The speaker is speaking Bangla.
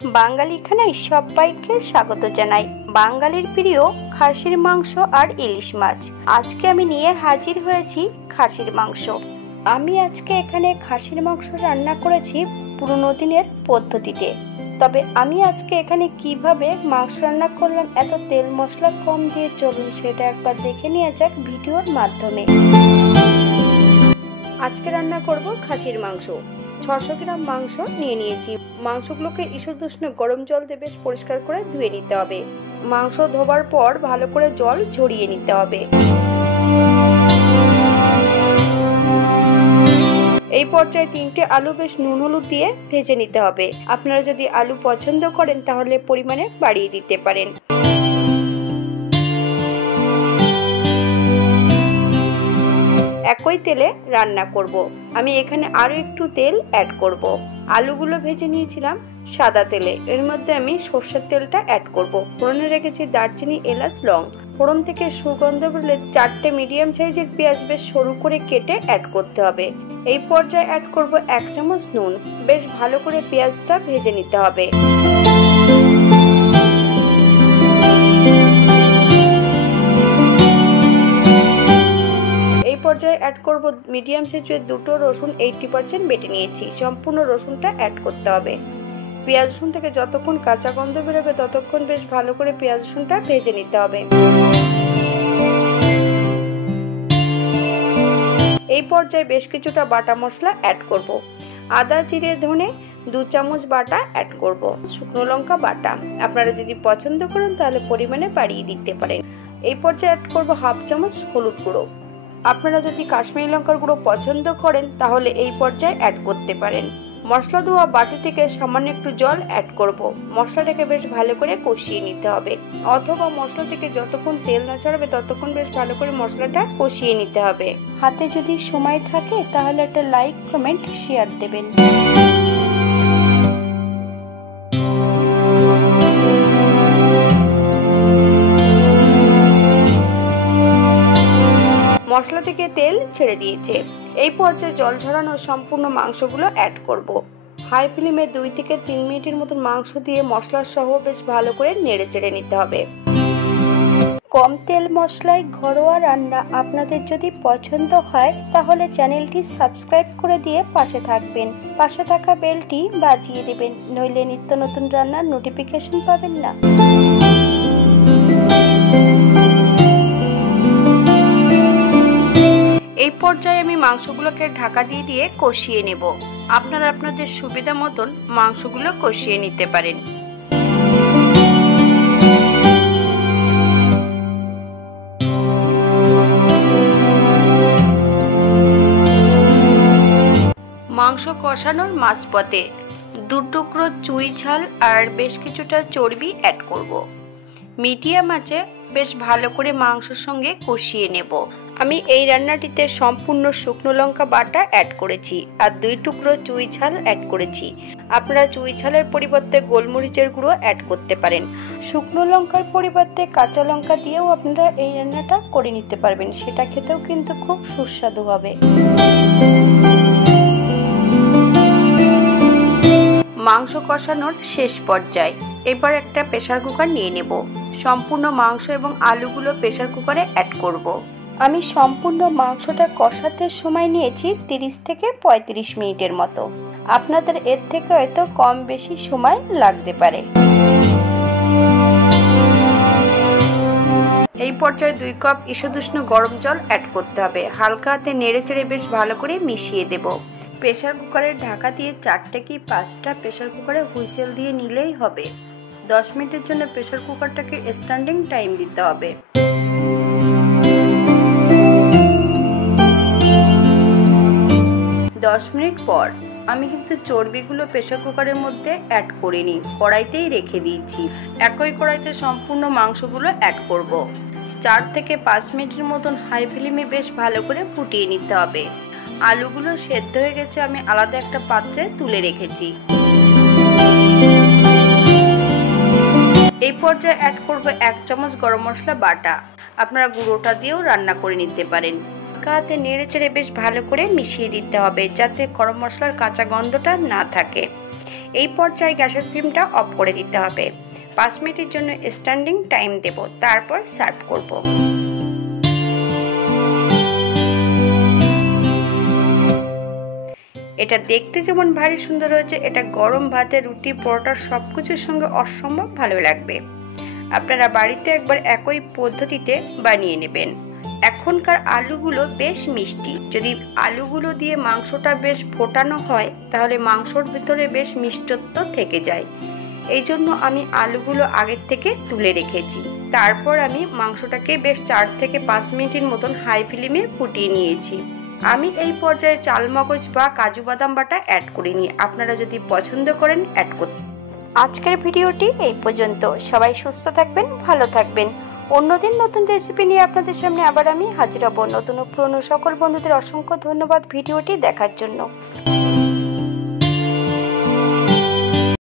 বাঙালি খানায় সবাইকে স্বাগত জানাই। বাঙালির প্রিয় খাসির মাংস আর ইলিশ মাছ। আজকে আমি নিয়ে হাজির হয়েছি খাসির মাংস। আমি আজকে এখানে খাসির মাংস রান্না করেছি পুরনো দিনের পদ্ধতিতে। তবে আমি আজকে এখানে কিভাবে মাংস রান্না করলাম এত তেল মশলা কম দিয়ে, চলুন সেটা একবার দেখে নেওয়া যাক ভিডিওর মাধ্যমে। আজকে রান্না করব খাসির মাংস। 600 গ্রাম মাংস নিয়ে নিয়েছি। মাংসগুলোকে ঈষৎ উষ্ণ গরম জল দিয়ে বেশ পরিষ্কার করে ধুয়ে নিতে হবে। মাংস ধোবার পর ভালো করে জল ঝরিয়ে নিতে হবে। এই পর্যায়ে 3টে আলু বেশ নুন হলুদ দিয়ে ভেজে নিতে হবে। আপনারা যদি আলু পছন্দ করেন তাহলে পরিমাণে বাড়িয়ে দিতে পারেন। একই তেলে রান্না করব। আমি এখানে আরো একটু তেল অ্যাড করব। আলুগুলো ভেজে নিয়েছিলাম সাদা তেলে, এর মধ্যে আমি সরষের তেলটা অ্যাড করব। ফোড়নে রেখেছি দারচিনি, এলাচ, লং। ফোড়ন থেকে সুগন্ধ বেরোলে 4টে মিডিয়াম সাইজের পেঁয়াজ বেশ সরু করে কেটে অ্যাড করতে হবে। এই পর্যায়ে অ্যাড করব 1 চামচ নুন। বেশ ভালো করে পেঁয়াজটা ভেজে নিতে হবে। পর্যায়ে অ্যাড করব মিডিয়াম সাইজের 2টো রসুন 80% বেটে নিয়েছি। সম্পূর্ণ রসুনটা অ্যাড করতে হবে। পেঁয়াজ রসুন থেকে যতক্ষণ কাঁচা গন্ধ বেরোবে ততক্ষণ বেশ ভালো করে পেঁয়াজ রসুনটা ভেজে নিতে হবে। এই পর্যায়ে বেশ কিছুটা বাটা মশলা অ্যাড করব। আদা, জিরে, ধনে 2 চামচ বাটা অ্যাড করব। শুকনো লঙ্কা বাটা, আপনারা যদি পছন্দ করেন তাহলে পরিমাণে বাড়িয়ে দিতে পারেন। এই পর্যায়ে অ্যাড করব 1/2 চামচ হলুদ গুঁড়ো। আপনারা যদি কাশ্মীরি লঙ্কার গুঁড়ো পছন্দ করেন তাহলে এই পর্যায়ে অ্যাড করতে পারেন। মশলা ধোয়া বাটি থেকে সামান্য একটু জল অ্যাড করব। মশলাটাকে বেশ ভালো করে কষিয়ে নিতে হবে, অথবা মশলা থেকে যতক্ষণ তেল না ছাড়বে ততক্ষণ বেশ ভালো করে মশলাটা কষিয়ে নিতে হবে। হাতে যদি সময় থাকে তাহলে একটা লাইক, কমেন্ট, শেয়ার দেবেন। মশলা থেকে তেল ছেড়ে দিয়েছে। এই পর্যায়ে জল ঝরানো সম্পূর্ণ মাংসগুলো অ্যাড করব। হাই ফ্লেমে 2 থেকে 3 মিনিটের মতো মাংস দিয়ে মশলার সহ বেশ ভালো করে নেড়ে চেড়ে নিতে হবে। কম তেল মশলায় ঘরোয়া রান্না আপনাদের যদি পছন্দ হয় তাহলে চ্যানেলটি সাবস্ক্রাইব করে দিয়ে পাশে থাকবেন। পাশে থাকা বেলটি বাজিয়ে দেবেন, নইলে নিত্য নতুন রান্নার নোটিফিকেশন পাবেন না। এই পর্যায়ে আমি মাংসগুলোকে ঢাকা দিয়ে কষিয়ে নেব। আপনারা আপনাদের সুবিধা মতন মাংসগুলো কষিয়ে নিতে পারেন। মাংস কষানোর মাঝপথে 2 টুকরো চুই ঝাল আর বেশ কিছুটা চর্বি অ্যাড করব। মিডিয়াম আঁচে বেশ ভালো করে মাংসের সঙ্গে কষিয়ে নেব। আমি এই রান্নাটিতে সম্পূর্ণ শুকনো লঙ্কা বাটা অ্যাড করেছি আর 2 টুকরো চুই ঝাল অ্যাড করেছি। আপনারা চুই ঝালের পরিবর্তে গোলমরিচের গুঁড়ো অ্যাড করতে পারেন। শুকনো লঙ্কার পরিবর্তে কাঁচা লঙ্কা দিয়েও আপনারা এই রান্নাটা করে নিতে পারবেন, সেটা খেতেও কিন্তু খুব সুস্বাদু হবে। মাংস কষানোর শেষ পর্যায়ে এবার একটা প্রেসার কুকার নিয়ে নেব। সম্পূর্ণ মাংস এবং আলুগুলো প্রেসার কুকারে অ্যাড করব। আমি সম্পূর্ণ মাংসটা কষাতে সময় নিয়েছি 30 থেকে 35 মিনিটের মতো। আপনাদের এর থেকে হয়তো কম বেশি সময় লাগতে পারে। এই পর্যায়ে 2 কাপ ঈষৎ উষ্ণ গরম জল অ্যাড করতে হবে। হালকা হাতে নেড়ে চেড়ে বেশ ভালো করে মিশিয়ে দেব। প্রেসার কুকারের ঢাকা দিয়ে 4টে কি 5টা প্রেসার কুকারে হুইসেল দিয়ে নিলেই হবে। 10 মিনিটের জন্য প্রেসার কুকারটাকে স্ট্যান্ডিং টাইম দিতে হবে। দশ মিনিট পর আমি কিন্তু চর্বিগুলো প্রেসার কুকারের মধ্যে অ্যাড করিনি, কড়াইতেই রেখে দিয়েছি। একই কড়াইতে সম্পূর্ণ মাংসগুলো অ্যাড করব। 4 থেকে 5 মিনিটের মতন হাই ফ্লেমে বেশ ভালো করে ফুটিয়ে নিতে হবে। আলুগুলো সেদ্ধ হয়ে গেছে, আমি আলাদা একটা পাত্রে তুলে রেখেছি। এই পর্যায়ে অ্যাড করব 1 চামচ গরম মশলা বাটা। আপনারা গুঁড়োটা দিয়েও রান্না করে নিতে পারেন। হাতে নেড়ে চেড়ে বেশ ভালো করে মিশিয়ে দিতে হবে যাতে গরম মশলার কাঁচা গন্ধটা না থাকে। এই পর্যায়ে গ্যাসের ফ্লেমটা অফ করে দিতে হবে। 5 মিনিটের জন্য স্ট্যান্ডিং টাইম দেব, তারপর সার্ভ করব। এটা দেখতে যেমন ভারী সুন্দর হয়েছে, এটা গরম ভাতে, রুটি, পরোটা সব কিছুর সঙ্গে অসম্ভব ভালো লাগবে। আপনারা বাড়িতে একবার একই পদ্ধতিতে বানিয়ে নেবেন। এখনকার আলুগুলো বেশ মিষ্টি, যদি আলুগুলো দিয়ে মাংসটা বেশ ফোটানো হয় তাহলে মাংসর ভিতরে বেশ মিষ্টত্ব থেকে যায়। এই জন্য আমি আলুগুলো আগের থেকে তুলে রেখেছি। তারপর আমি মাংসটাকে বেশ 4 থেকে 5 মিনিটের মতন হাই ফ্লেমে ফুটিয়ে নিয়েছি। আমি এই পর্যায়ে চালমগজ বা কাজু বাদাম বাটা অ্যাড করিনি, আপনারা যদি পছন্দ করেন অ্যাড করতে। আজকের ভিডিওটি এই পর্যন্ত। সবাই সুস্থ থাকবেন, ভালো থাকবেন। অন্যদিন নতুন রেসিপি নিয়ে আপনাদের সামনে আবার আমি হাজির হব। নতুন ও পুরনো সকল বন্ধুদের অসংখ্য ধন্যবাদ ভিডিওটি দেখার জন্য।